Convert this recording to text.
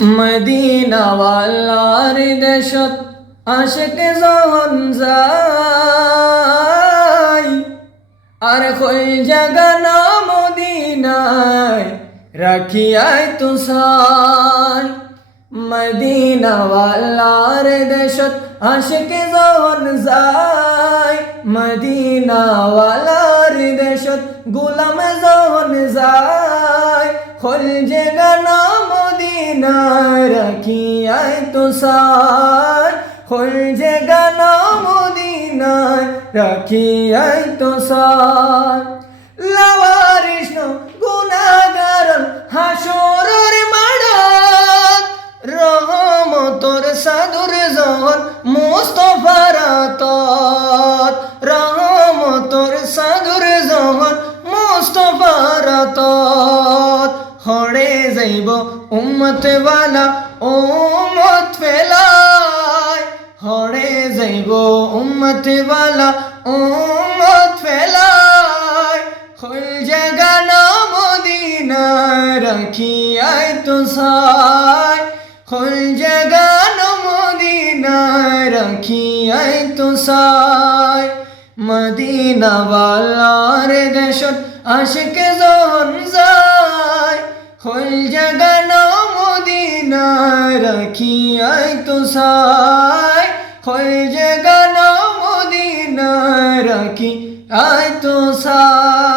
মদিনাওয়ালার দেশত আশেক যখন যায়। আর কই জাগা না মদিনায় রাখিয়াই তো সাই। মদিনাওয়ালার দেশত আশেক যখন যায়। মদিনাওয়ালার দেশত গোলাম যখন যায়। খোল জাগা না মদিনায় রাখিয়াই তো সাই যে জাগা না মদিনায় তো সাই লাওয়ারিষ্ণ গুণাগারণ হাসরের মাড়াত, রহমতর সাধুর জহর হরে যাইব, উম্মত ওয়ালা উম্মত ফেলায়। হরে যাইব, উম্মত ওয়ালা উম্মত ফেলায়। হল জাগা না মদিনা রাখিয়াই তো সাই হল জাগা না মদিনা রাখিয়াই তো সাই মদিনা ওয়ালার দেশত আশিক জন যায় রাখিয়াই তো সাই। হল যে না মদিনা রাখি আয় তো সাই।